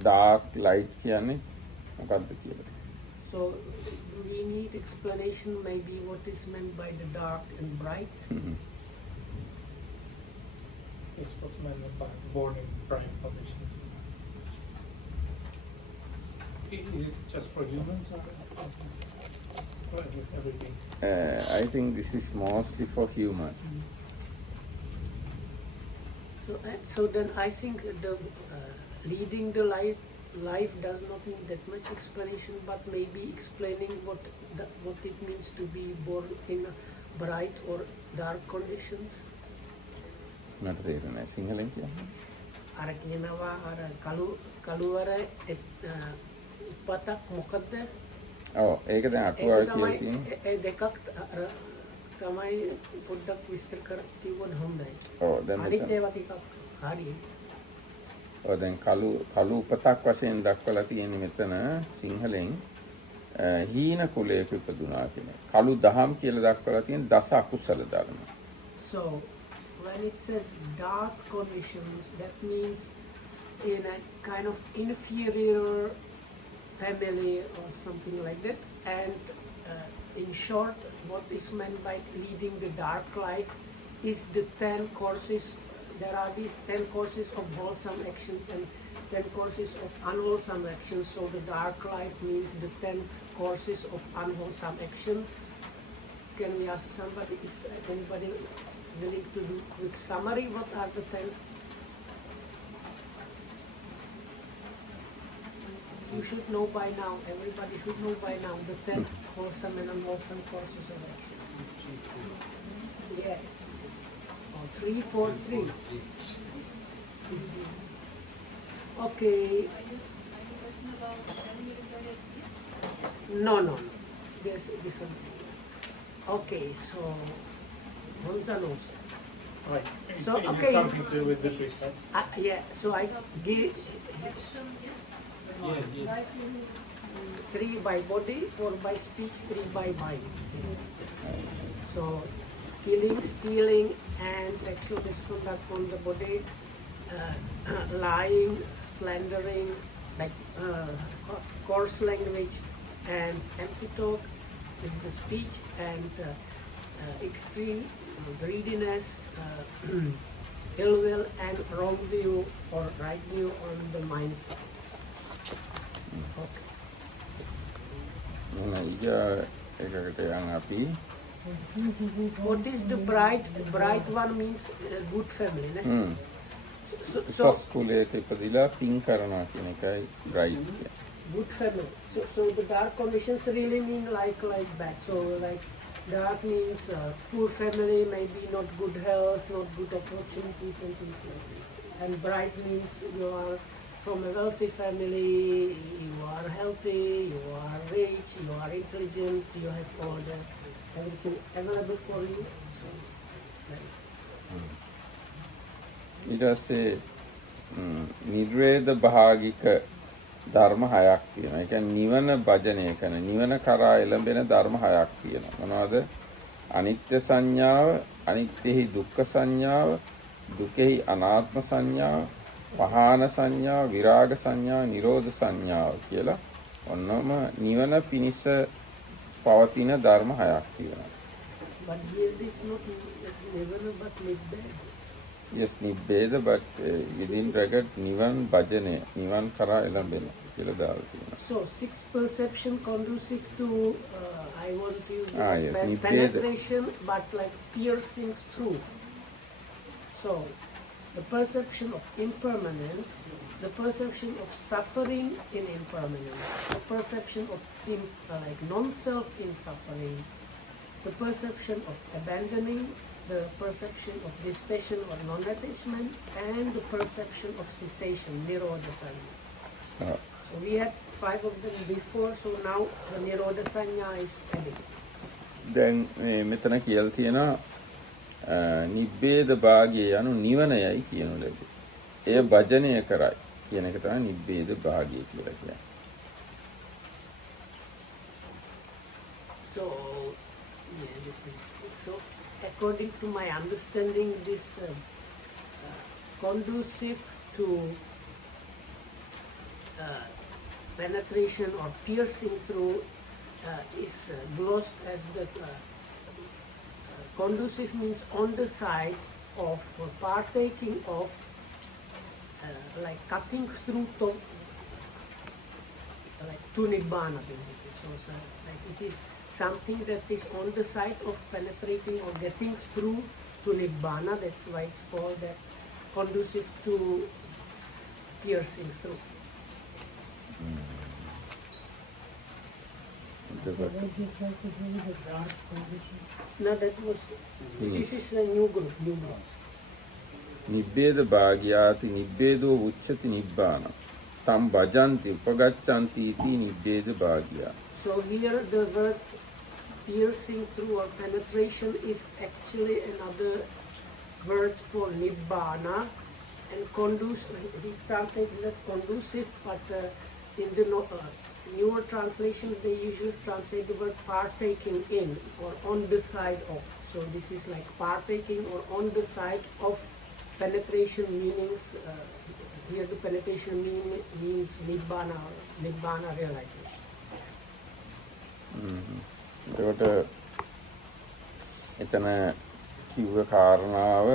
dark light කියන්නේ මොකක්ද කියලා. So we need explanation maybe what is meant by the dark and bright. It's what's meant by born in bright conditions. Is it just for humans or every being? I think this is mostly for human. So then I think the leading the life does not need that much explanation, but maybe explaining what it means to be born in bright or dark conditions. මට තේරෙන්නේ සිංහලෙන් කියන්නේ. අර කියනවා අර කළුවර උපතක් මොකද්ද? ඔව් ඒක දැන් අටුවාවේ කියලා තියෙනවා. ඒ දෙකක් තමයි පොඩ්ඩක් විස්තර කර කිව්වොත් හොඳයි. ඔව් දැන් අනිත් ඒවා ටිකක් හරියි. ඔව් දැන් කළු උපතක් වශයෙන් දක්වලා තියෙන්නේ මෙතන සිංහලෙන් හීන කුලයක ඉපදුනා කියන. කළු දහම් කියලා දක්වලා තියෙන දස අකුසල ධර්ම. So when it says dark conditions, that means in a kind of inferior family or something like that. And in short, what is meant by leading the dark life is the 10 courses. There are these 10 courses of wholesome actions and 10 courses of unwholesome actions. So the dark life means the 10 courses of unwholesome action. Can we ask somebody, is anybody willing to do quick summary? What are the 10? You should know by now, everybody should know by now the 10 wholesome and unwholesome courses of action. Yeah. 3, 4, 3. Okay. No. There's a different. Okay, so Monza knows. Right. So, It is okay. something to do with the precepts. Yeah, so I give Yeah, yes. 3 by body, 4 by speech, 3 by mind. So, killing, stealing, and sexual misconduct on the body, lying, slandering, like coarse language, and empty talk is the speech, and extreme greediness, ill will, and wrong view or right view on the mindset. Okay. ඊගා එකකට යන් අපි What is the bright? Bright one means good family. Ne? So, උසස් කුලයක ඉපදිලා පින් කරනවා කියන එකයි බ්‍රයිට් කියන්නේ. good family. So the dark conditions really mean like that. So like dark means poor family, maybe not good health, not good opportunities and things like that. And bright means you are from a wealthy family, you are healthy, you are rich, you are intelligent, you have all the everything available for you. So, like, ඊට පස්සේ නිර්වේද භාගික ධර්ම 6ක් තියෙනවා. ඒ කියන්නේ නිවන භජනය කරන නිවන කරා එළඹෙන ධර්ම 6ක් තියෙනවා. මොනවද? අනිත්‍ය සංඥාව, අනිත්‍යෙහි දුක්ඛ සංඥාව, දුකෙහි අනාත්ම සංඥාව, පහාන සංඥාව, විරාග සංඥාව, නිරෝධ සංඥාව කියලා ඔන්නම නිවන පිණිස පවතින ධර්ම 6ක් තියෙනවා. but here this not never but nibbana. yes නිබ්බේද but within bracket නිවන් භජනය නිවන් කරා එළඹෙන කියලා දාලා තියෙනවා. So 6 perception conducive to I want to use yes, penetration, but like piercing through. So the perception of impermanence, the perception of suffering in impermanence, the perception of like non-self in suffering, the perception of abandoning, the perception of dispassion or non-attachment, and the perception of cessation, nirodha sanya. So we had 5 of them before, so now the nirodha sanya is added. දැන් මෙතන කියලා තියෙනවා නිබ්බේද භාගය යනු නිවනයයි කියනු ලැබේ. එය භජනය කරයි කියන එක තමයි නිබ්බේද භාගය කියලා කියන්නේ. So, yeah, this is so. According to my understanding, this conducive to penetration or piercing through is glossed as the conducive means on the side of or partaking of like cutting through to like to nibbana basically. So it's like it is something that is on the side of penetrating or getting through to nibbana. That's why it's called that conducive to piercing through. No, that was. This is a new group. නිබ්බේද භාගයාති නිබ්බේදෝ උච්චති නිබ්බාන තම් භජಂತಿ උපගච්ඡanti इति නිබ්බේද භාගයා. So here the word piercing through or penetration is actually another word for nibbana, and conducive. He translates that conducive, but in the newer translations they usually translate the word partaking in or on the side of. So this is like partaking or on the side of penetration meanings. Here the penetration means nibbana realization. එතකොට එතන කිව්ව කාරණාව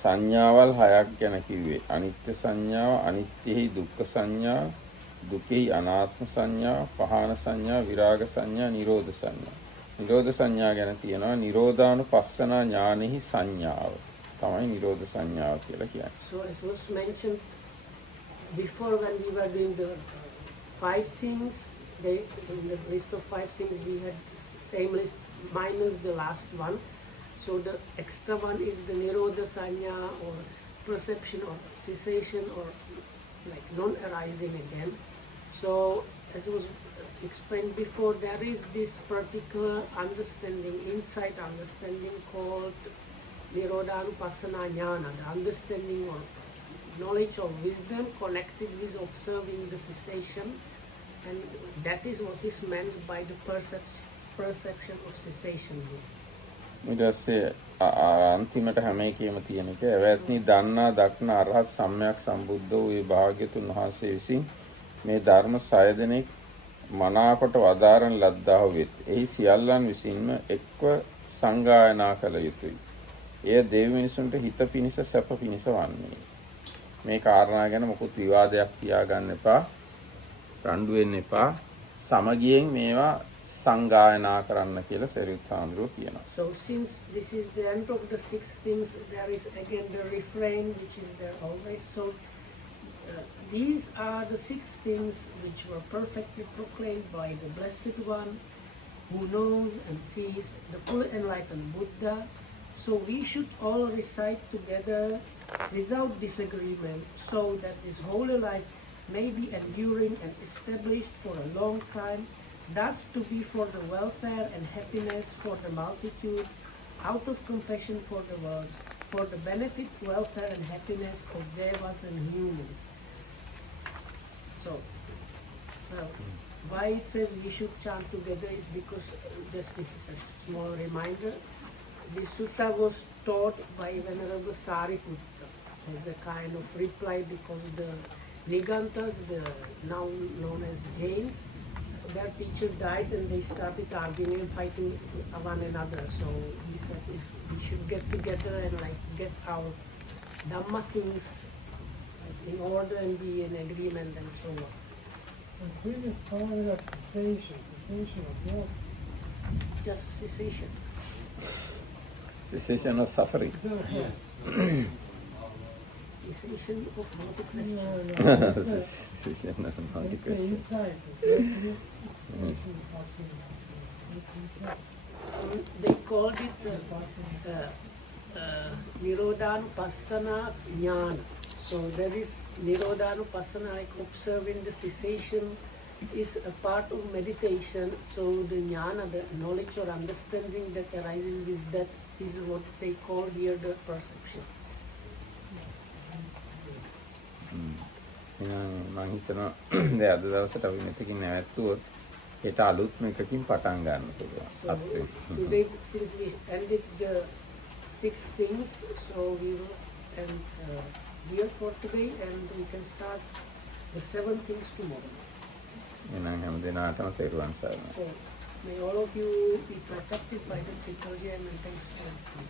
සංඥාවල් 6ක් ගැන කිව්වේ. අනිත්‍ය සංඥාව, අනිත්‍යෙහි දුක්ඛ සංඥාව, දුකෙහි අනාත්ම සංඥාව, පහාන සංඥාව, විරාග සංඥා, නිරෝධ සංඥා. නිරෝධ සංඥා ගැන තියෙනවා නිරෝධානුපස්සනා ඥානෙහි සංඥාව. තමයි නිරෝධ සංඥාව කියලා කියන්නේ. So as was mentioned before when we were doing the 5 things, in the list of 5 things we had same list minus the last one. So the extra one is the nirodha sanya or perception or cessation or like non-arising again. So as was explained before, there is this particular understanding, insight understanding called Nirodhanupassana Jnana, the understanding or knowledge of wisdom connected with observing the cessation, and that is what is meant by the perception of cessation. ඊට පස්සේ අන්තිමට හැම එකේම තියෙන එක ඇවැත්නි දන්නා දක්නා අරහත් සම්්‍යක් සම්බුද්ධ වූ ඒ භාග්‍යතුන් වහන්සේ විසින් මේ ධර්ම 6 දෙනෙක් මනාකොට වදාරන ලද්දාහු වෙත්. එහි සියල්ලන් විසින්ම එක්ව සංගායනා කළ යුතුයි. එය දෙව් මිනිසුන්ට හිත පිණිස සැප පිණිස වන්නේ. මේ කාරණා ගැන මොකුත් විවාදයක් තියාගන්න එපා. රණ්ඩු වෙන්න එපා. සමගියෙන් මේවා සංගායනා කරන්න කියලා සරියුත් හාමුදුරුවෝ කියනවා. So since this is the end of the 6 things, there is again the refrain which is there always. So these are the 6 things which were perfectly proclaimed by the Blessed One who knows and sees the full enlightened Buddha. So we should all recite together without disagreement so that this holy life may be enduring and established for a long time, thus to be for the welfare and happiness for the multitude, out of compassion for the world, for the benefit, welfare and happiness of devas and humans. So, well, why it says we should chant together is because, just this is a small reminder, this sutta was taught by Venerable Sariputta as a kind of reply because the Nigantas, the now known as Jains, their teacher died and they started arguing and fighting one another. So he said if we should get together and like get our Dhamma things in order and be in agreement and so on. The previous comment of cessation of what? Just cessation. Cessation of suffering. Cessation of multiplication. Cessation of It's an multiplication. insight. They called it Nirodhanupassana Jnana. So there is Nirodhanupassana, like observing the cessation is a part of meditation. So the jnana, the knowledge or understanding that arises with that is what they call here the perception. මම හිතනවා දැන් අද දවසට අපි මෙතකින් නැවතුවොත් හෙට අලුත්ම එකකින් පටන් ගන්න පුළුවන්. So today, since we ended the 6 things, so we will end here for today and we can start the 7 things tomorrow. එහෙනම් හැම දිනාටම තෙරුවන් සරණයි. So may all of you be protected by the triple gem and thanks for listening.